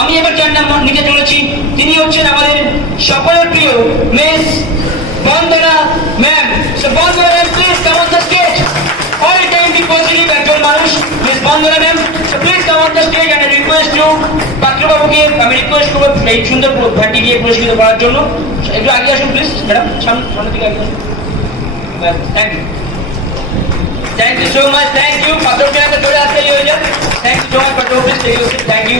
আমি এবার যার নাম নিতে চলেছি তিনি হচ্ছেন আমাদের সকলের প্রিয় miss Bandana ma'am. So Bandana ma'am, please come on the stage. All time be positive একজন মানুষ miss Bandana ma'am. So please come on the stage and request you পাত্রবাবুকে আমি রিকোয়েস্ট করব এই সুন্দর ভ্যানটি দিয়ে পুরস্কৃত করার জন্য। একটু আগে আসুন প্লিজ ম্যাডাম, সামনে দিকে আগে আসুন। Thank you, thank you so much, thank you. Patra পেয়াকে চলে আসতে হয়ে যান। Thank you so much Patra, please take you seat. Thank you.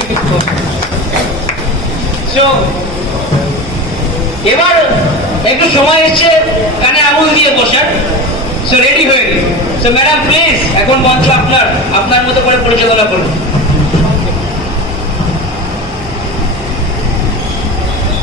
So এবার একটু সময় এসছে কানে আঙুল দিয়ে বসার। সো রেডি হয়ে নিন। সো ম্যাডাম প্লিজ এখন মঞ্চ আপনার, আপনার মতো করে পরিচালনা করুন।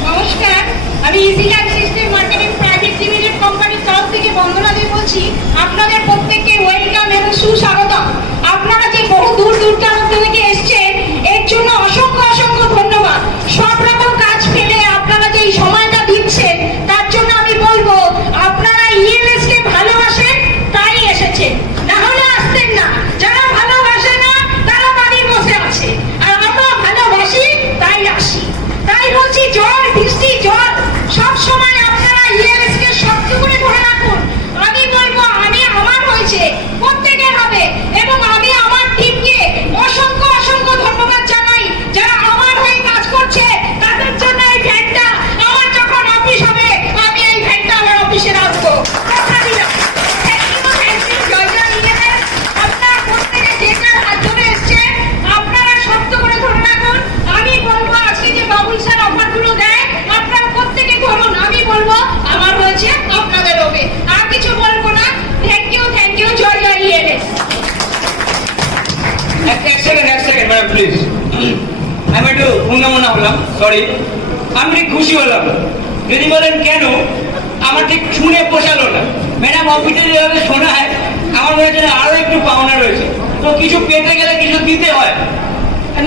নমস্কার, আমি easy life system marketing private limited কোম্পানির তরফ থেকে বন্দনা দিয়ে বলছি। আপনাদের প্রত্যেককে ওয়েলকাম এবং সুস্বাগতম। আপনারা যে বহু দূর দূরান্ত থেকে এসেছেন এর জন্য অসংখ্য অসংখ্য ধন্যবাদ। সব রকম কাজ ফেলে আপনারা যে এই সময়টা দিচ্ছেন তার জন্য আমি বলবো আপনারা ইএলএস কে ভালোবাসেন তাই এসেছেন, না হলে আসতেন না। যারা ভালোবাসে না তারা বাড়ি বসে আছে, আর আমরা ভালোবাসি তাই আসি। তাই বলছি জল বৃষ্টি জল সব সময় আপনারা ইএলএস কে শক্ত করে ধরে রাখুন। আমি বলবো আমি আমার হয়েছে প্রত্যেকের হবে, এবং আমি আমার টিমকে অসংখ্য অসংখ্য ধন্যবাদ জানাই যারা আমার হয়ে কাজ করছে। তাদের জন্য এই ভ্যানটা আমার যখন অফিস হবে আমি এই ভ্যানটা আমার অফিসে রাখবো। কথা দিলাম। Thank you, জয় জয় ইএলএস। আপনারা প্রত্যেকে যে যার হাত ধরে এসছেন আপনারা শক্ত করে ধরে রাখুন। আমি বলবো আজকে যে বাবুল স্যার অফারগুলো দেয় আপনারা প্রত্যেকে ধরুন। আমি বলবো আমার হয়েছে আপনাদের হবে, আর কিছু বলবো না। থ্যাংক ইউ জয় জয় ইএলএস। এক সেকেন্ড ম্যাডাম প্লিজ। আমি একটু উন্নমনা হলাম, সরি। আমি ঠিক খুশি হলাম। যদি বলেন কেন, আমার ঠিক শুনে পোষালো না। ম্যাডাম অফিসে যেভাবে শোনায় আমার মনে হচ্ছে আরো একটু পাওনা রয়েছে। তো কিছু পেতে গেলে কিছু দিতে হয়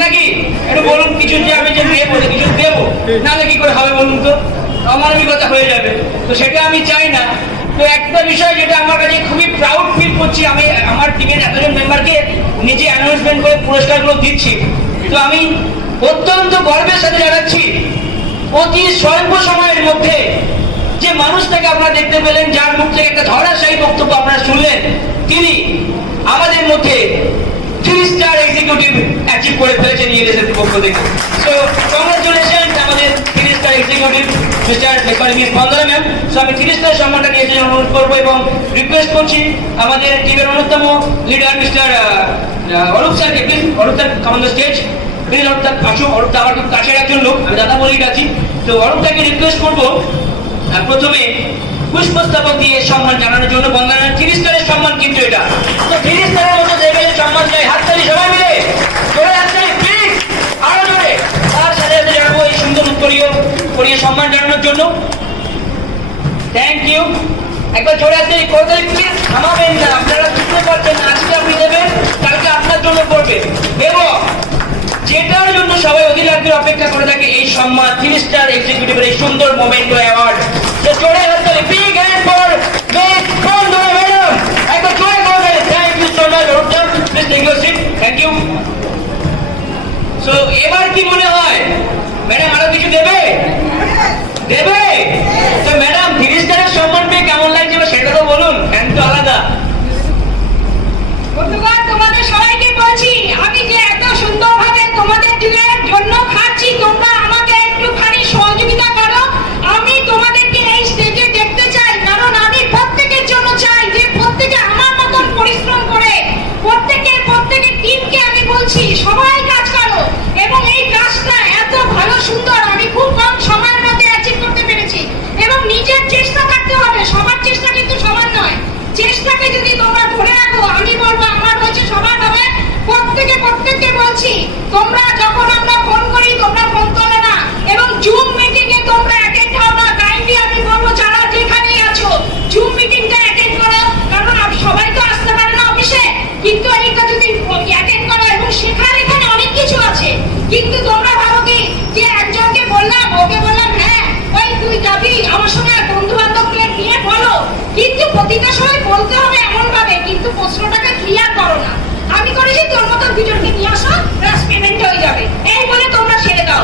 নাকি? একটু বলুন কিছু, যে আমি যে দেবো কিছু দেবো, নাহলে কি করে হবে বলুন তো? অমানবিকতা হয়ে যাবে। তো সেটা আমি চাই না। তো একটা বিষয় যেটা আমার কাছে খুবই প্রাউড ফিল করছি, আমি আমার টিমের এতজন মেম্বারকে নিজে অ্যানাউন্সমেন্ট করে পুরস্কারগুলো দিচ্ছি। তো আমি অত্যন্ত গর্বের সাথে জানাচ্ছি অতি স্বল্প সময়ের মধ্যে যে মানুষটাকে আপনারা দেখতে পেলেন, যার মুখ থেকে একটা ধরাশায়ী বক্তব্য আপনারা শুনলেন, তিনি আমাদের মধ্যে 3 স্টার এক্সিকিউটিভ অ্যাচিভ করে ফেলেছেন ইএলএস এর পক্ষ থেকে। সো কংগ্রাচুলেশন আমাদের 3 star executive miss Bandana ma'am. So আমি 3 স্টার সম্মানটা নিয়ে জন্য অনুরোধ করবো এবং রিকোয়েস্ট করছি আমাদের টিমের অন্যতম লিডার মিস্টার অরূপ স্যারকে, please Arup sir come on the stage. Please Arup sir আসুন। অরূপ স্যার আমার খুব কাছের একজন লোক, আমি দাদা বলেই আছি। তো অরূপ স্যারকে রিকোয়েস্ট করবো প্রথমে পুষ্পস্তবক দিয়ে সম্মান জানানোর জন্য। বন্দনার 3 স্টারের সম্মান কিন্তু এটা। তো 3 স্টারের মতো জায়গায় সম্মান চাই, হাততালি সবাই মিলে জোরে হাততালি প্লিজ, আরো জোরে। তার সাথে সাথে জানাবো এই সুন্দর উত্তরীয় করিয়ে সম্মান জানানোর জন্য। Thank you. একবার জোরে হাততালি করতে প্লিজ, থামাবেন না। আপনারা বুঝতে পারছেন আজকে আপনি দেবেন, কালকে আপনার জন্য করবেন। এবং যেটার জন্য সবাই অধীর আগ্রহে অপেক্ষা করে থাকে, এই সম্মান 3 স্টার এক্সিকিউটিভের এই সুন্দর মোমেন্ট অ্যাওয়ার্ড। তো জোরে হাততালি, big hand for miss Bandana madam. একবার জোরে করে thank you so much Arup sir, please take your seat. Thank you. So এবার কি মনে হয় ম্যাডাম আরো কিছু দেবে? দেবে? তো ম্যাডাম 3 স্টারের সম্মান পেয়ে কেমন লাগছে সেটা তো বলুন, ফ্যান তো আলাদা। বন্ধুগণ, তোমাদের সবাইকে বলছি আমি যে এত সুন্দরভাবে তোমাদের দিনের জন্য খাচ্ছি, তোমরা আমাকে একটুখানি সহযোগিতা করো। আমি তোমাদেরকে এই স্টেজে দেখতে চাই, কারণ আমি প্রত্যেকের জন্য চাই যে প্রত্যেকে আমার মতন পরিশ্রম করে প্রত্যেকের টিমকে আমি বলছি সবাই কাজ করো, এবং এই কাজটা এত ভালো সুন্দর আমি খুব কম সময়ের মধ্যে অ্যাচিভ করতে পেরেছি। এবং নিজের চেষ্টা থাকতে হবে, সবার চেষ্টা কিন্তু সমান নয়। চেষ্টাকে যদি তোমরা ধরে রাখো আমি বলবো আমার হচ্ছে সবার হবে। প্রত্যেককে বলছি তোমরা যখন আমরা ফোন করি তোমরা ফোন তোলো না, এবং জুম মিটিং এ তোমরা অ্যাটেন্ড হও না। কাইন্ডলি আমি বলবো যারা যেখানেই আছো জুম মিটিংটা অ্যাটেন্ড করো, কারণ সবাই তো আসতে পারে না অফিসে, কিন্তু এইটা যদি অ্যাটেন্ড করো এবং শেখার এখানে অনেক কিছু আছে। কিন্তু তোমরা ভাবো কি যে একজনকে বললাম ওকে বললাম হ্যাঁ ওই তুই যাবি আমার সঙ্গে বন্ধু বান্ধবকে নিয়ে বলো, কিন্তু প্রতিটা সময় বলতে হবে এমন ভাবে, কিন্তু প্রশ্নটাকে ক্লিয়ার করো না। আমি করেছি তোর মতো দুজনকে নিয়ে আসো, ব্যাস পেমেন্ট হয়ে যাবে, এই বলে তোমরা ছেড়ে দাও।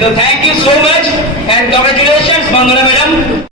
তো thank you so much and congratulations Bandana madam.